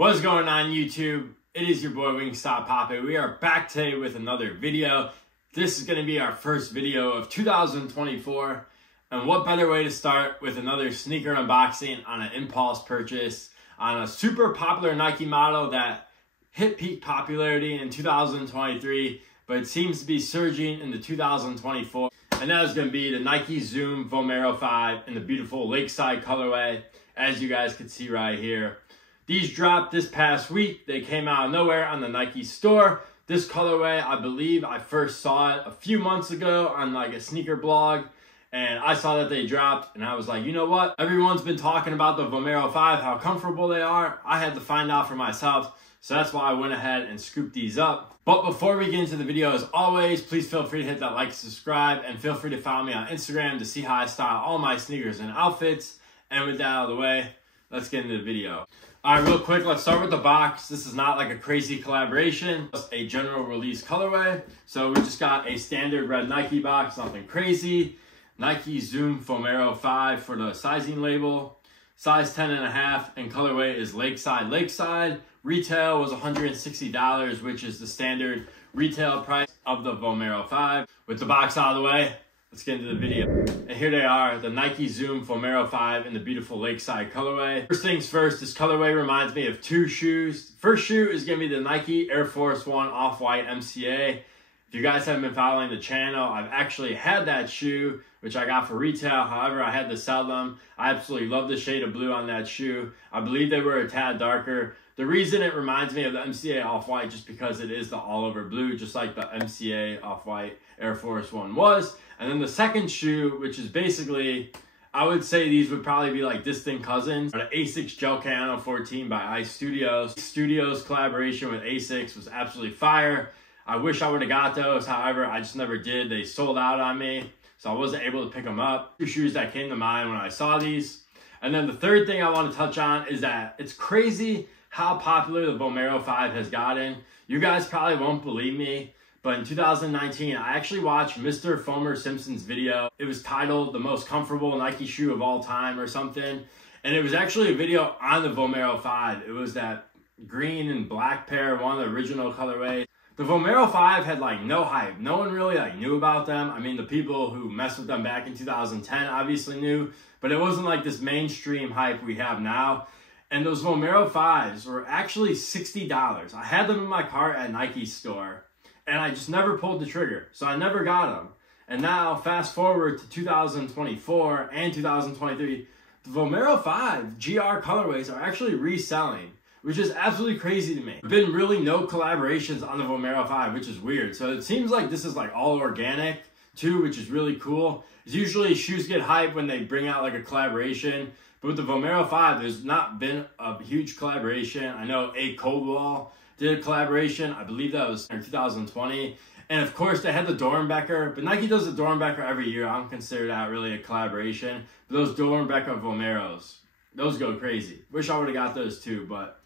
What's going on YouTube? It is your boy Wingstop Poppy. We are back today with another video. This is going to be our first video of 2024. And what better way to start with another sneaker unboxing on an impulse purchase on a super popular Nike model that hit peak popularity in 2023, but it seems to be surging into 2024. And that is going to be the Nike Zoom Vomero 5 in the beautiful Lakeside colorway, as you guys can see right here. These dropped this past week. They came out of nowhere on the Nike store. This colorway, I believe I first saw it a few months ago on like a sneaker blog. And I saw that they dropped and I was like, you know what? Everyone's been talking about the Vomero 5, how comfortable they are. I had to find out for myself. So that's why I went ahead and scooped these up. But before we get into the video, as always, please feel free to hit that like, subscribe, and feel free to follow me on Instagram to see how I style all my sneakers and outfits. And with that out of the way, let's get into the video. All right, real quick, let's start with the box. This is not like a crazy collaboration, just a general release colorway. So we just got a standard red Nike box, nothing crazy. Nike Zoom Vomero 5 for the sizing label. Size 10.5, and colorway is Lakeside. Lakeside retail was $160, which is the standard retail price of the Vomero 5. With the box out of the way, let's get into the video. And here they are, the Nike Zoom Vomero 5 in the beautiful Lakeside colorway. First things first, this colorway reminds me of two shoes. First shoe is gonna be the Nike Air Force 1 Off-White MCA. If you guys haven't been following the channel, I've actually had that shoe, which I got for retail. However, I had to sell them. I absolutely love the shade of blue on that shoe. I believe they were a tad darker. The reason it reminds me of the MCA Off-White just because it is the all-over blue, just like the MCA Off-White Air Force 1 was. And then the second shoe, which is basically, I would say these would probably be like distant cousins. The ASICS Gel Cano 14 by Ice Studios. Studios collaboration with ASICS was absolutely fire. I wish I would have got those. However, I just never did. They sold out on me, so I wasn't able to pick them up. Two shoes that came to mind when I saw these. And then the third thing I want to touch on is that it's crazy how popular the Vomero 5 has gotten. You guys probably won't believe me, but in 2019, I actually watched Mr. Fomer Simpson's video. It was titled The Most Comfortable Nike Shoe of All Time or something. And it was actually a video on the Vomero 5. It was that green and black pair, one of the original colorways. The Vomero 5 had like no hype. No one really like knew about them. I mean, the people who messed with them back in 2010 obviously knew, but it wasn't like this mainstream hype we have now. And those Vomero 5s were actually $60. I had them in my cart at Nike's store and I just never pulled the trigger. So I never got them. And now fast forward to 2024 and 2023, the Vomero 5 GR colorways are actually reselling, which is absolutely crazy to me. There's been really no collaborations on the Vomero 5, which is weird. So it seems like this is like all organic too, which is really cool. It's usually shoes get hyped when they bring out like a collaboration. But with the Vomero 5, there's not been a huge collaboration. I know A. Coldwell did a collaboration. I believe that was in 2020. And of course, they had the Dornbecker. But Nike does the Dornbecker every year. I don't consider that really a collaboration. But those Dornbecker Vomeros, those go crazy. Wish I would have got those too, but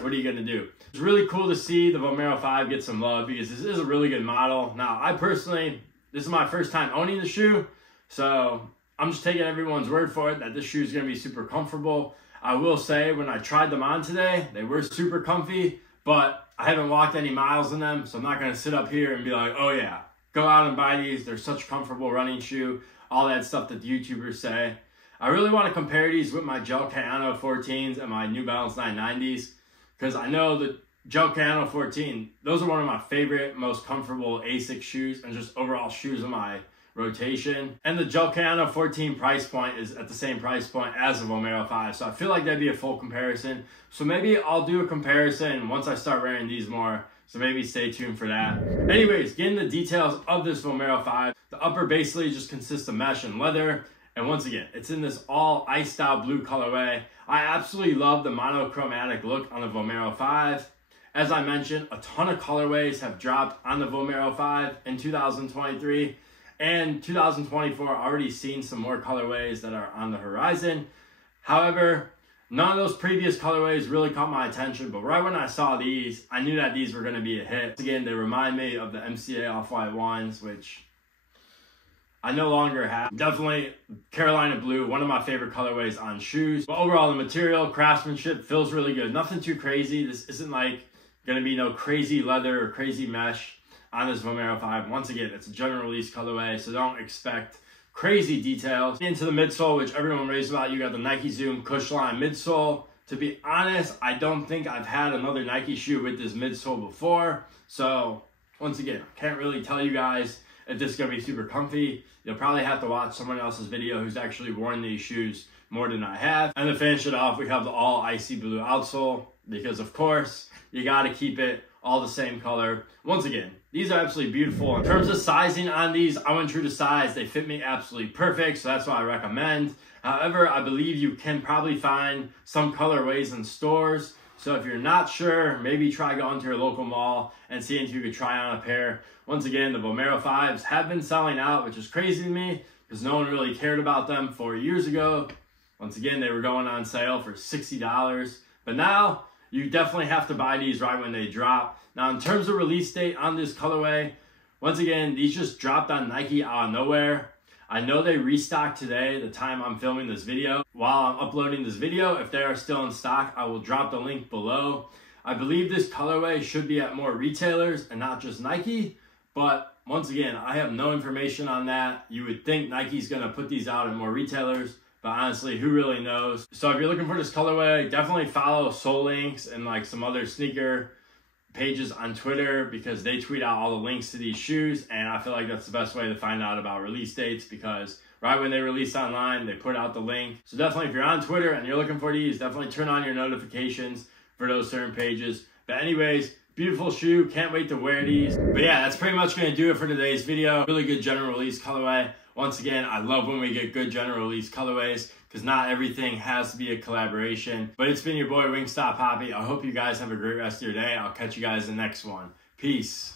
what are you going to do? It's really cool to see the Vomero 5 get some love because this is a really good model. Now, I personally, this is my first time owning the shoe, so I'm just taking everyone's word for it that this shoe is going to be super comfortable. I will say when I tried them on today, they were super comfy, but I haven't walked any miles in them, so I'm not going to sit up here and be like, oh yeah, go out and buy these. They're such a comfortable running shoe, all that stuff that the YouTubers say. I really want to compare these with my Gel Cano 14s and my New Balance 990s. Because I know the Gel Cano 14, those are one of my favorite, most comfortable ASICS shoes and just overall shoes in my rotation. And the Gel Cano 14 price point is at the same price point as the Vomero 5. So I feel like that'd be a full comparison. So maybe I'll do a comparison once I start wearing these more. So maybe stay tuned for that. Anyways, getting the details of this Vomero 5. The upper basically just consists of mesh and leather. And once again, it's in this all iced out blue colorway. I absolutely love the monochromatic look on the Vomero 5. As I mentioned, a ton of colorways have dropped on the Vomero 5 in 2023. And 2024, already seen some more colorways that are on the horizon. However, none of those previous colorways really caught my attention. But right when I saw these, I knew that these were going to be a hit. Again, they remind me of the MCA Off-White ones, which I no longer have. Definitely Carolina blue, one of my favorite colorways on shoes. But overall, the material, craftsmanship feels really good. Nothing too crazy. This isn't like gonna be no crazy leather or crazy mesh on this Vomero 5. Once again, it's a general release colorway, so don't expect crazy details. Into the midsole, which everyone raves about, you got the Nike Zoom Cushline midsole. To be honest, I don't think I've had another Nike shoe with this midsole before. So once again, can't really tell you guys if this is gonna be super comfy. You'll probably have to watch someone else's video who's actually worn these shoes more than I have. And to finish it off, we have the all icy blue outsole, because of course, you gotta keep it all the same color. Once again, these are absolutely beautiful. In terms of sizing on these, I went true to size. They fit me absolutely perfect, so that's what I recommend. However, I believe you can probably find some colorways in stores. So if you're not sure, maybe try going to your local mall and seeing if you could try on a pair. Once again, the Vomero 5s have been selling out, which is crazy to me because no one really cared about them 4 years ago. Once again, they were going on sale for $60. But now, you definitely have to buy these right when they drop. Now, in terms of release date on this colorway, once again, these just dropped on Nike out of nowhere. I know they restocked today, the time I'm filming this video. While I'm uploading this video, if they are still in stock, I will drop the link below. I believe this colorway should be at more retailers and not just Nike. But once again, I have no information on that. You would think Nike's gonna put these out at more retailers, but honestly, who really knows? So if you're looking for this colorway, definitely follow Soul Links and like some other sneaker pages on Twitter, because they tweet out all the links to these shoes, and I feel like that's the best way to find out about release dates, because right when they release online, they put out the link. So definitely, if you're on Twitter and you're looking for these, definitely turn on your notifications for those certain pages. But anyways, beautiful shoe, can't wait to wear these. But yeah, that's pretty much gonna do it for today's video. Really good general release colorway. Once again, I love when we get good general release colorways, because not everything has to be a collaboration. But it's been your boy Wingstop Poppy. I hope you guys have a great rest of your day. I'll catch you guys in the next one. Peace.